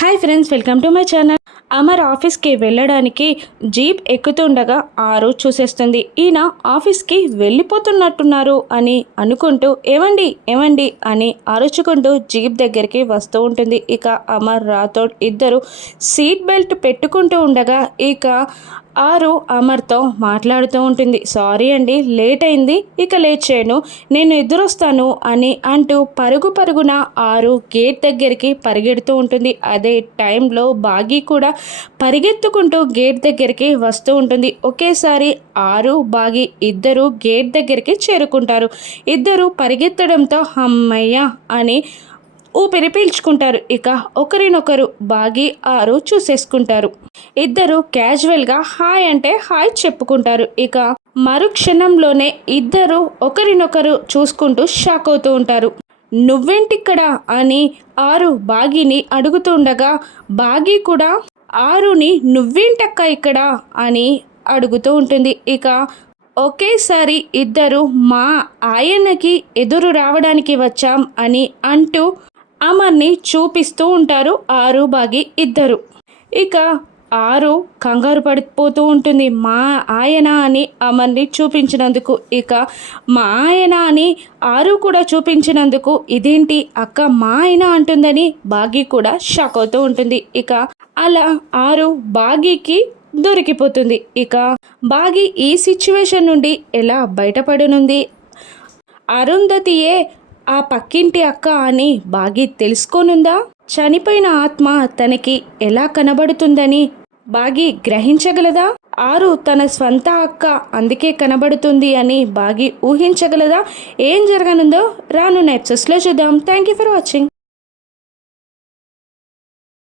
Hi friends, welcome to my channel. Amar ఆఫీస్కి వెళ్ళడానికి jeep ఎక్కుతుండగా ఆరు చూసేస్తుంది. ఈయన ఆఫీస్కి వెళ్ళిపోతున్నట్టున్నారు అని అనుకుంటూ ఏమండి ఏమండి అని అరుచుకుంటూ జీప్ దగ్గరికి వస్తూ ఉంటుంది. ఇక అమర్ రాథోడ్ ఇద్దరు సీట్ బెల్ట్ పెట్టుకుంటూ ఉండగా ఇక ఆరు అమర్తో మాట్లాడుతూ ఉంటుంది. సారీ అండి, లేట్ అయింది, ఇక లేట్ చేయను, నేను ఎదురొస్తాను అని అంటూ పరుగున ఆరు గేట్ దగ్గరికి పరిగెడుతూ ఉంటుంది. అదే టైంలో బాగి కూడా పరిగెత్తుకుంటూ గేట్ దగ్గరికి వస్తూ ఉంటుంది. ఒకేసారి ఆరు బాగి ఇద్దరు గేట్ దగ్గరికి చేరుకుంటారు. ఇద్దరు పరిగెత్తడంతో అమ్మయ్య అని ఊపిరి పీల్చుకుంటారు. ఇక ఒకరినొకరు బాగి ఆరు చూసేసుకుంటారు. ఇద్దరు క్యాజువల్గా హాయ్ అంటే హాయ్ చెప్పుకుంటారు. ఇక మరుక్షణంలోనే ఇద్దరు ఒకరినొకరు చూసుకుంటూ షాక్ అవుతూ ఉంటారు. నువ్వేంటిక్కడ అని ఆరు బాగిని అడుగుతుండగా బాగి కూడా ఆరుని నువ్వేంటక్క ఇక్కడ అని అడుగుతూ ఉంటుంది. ఇక ఒకేసారి ఇద్దరు మా ఆయనకి ఎదురు రావడానికి వచ్చాం అని అంటూ అమర్ని చూపిస్తూ ఉంటారు ఆరు బాగి ఇద్దరు. ఇక ఆరు కంగారు పడిపోతూ ఉంటుంది మా ఆయన అని అమర్ని చూపించినందుకు. ఇక మా ఆయన అని ఆరు కూడా చూపించినందుకు ఇదేంటి అక్క మా ఆయన అంటుందని బాగి కూడా షాక్ అవుతూ ఉంటుంది. ఇక అలా ఆరు బాగికి దొరికిపోతుంది. ఇక బాగి ఈ సిచ్యువేషన్ నుండి ఎలా బయటపడనుంది? అరుంధతియే ఆ పక్కింటి అక్క అని బాగి తెలుసుకోనుందా? చనిపోయిన ఆత్మ తనకి ఎలా కనబడుతుందని బాగి గ్రహించగలదా? ఆరు తన స్వంత అక్క అందుకే కనబడుతుంది అని బాగి ఊహించగలదా? ఏం జరగనుందో రానున్న ఎపిసోడ్స్లో చూద్దాం. Thank you for watching.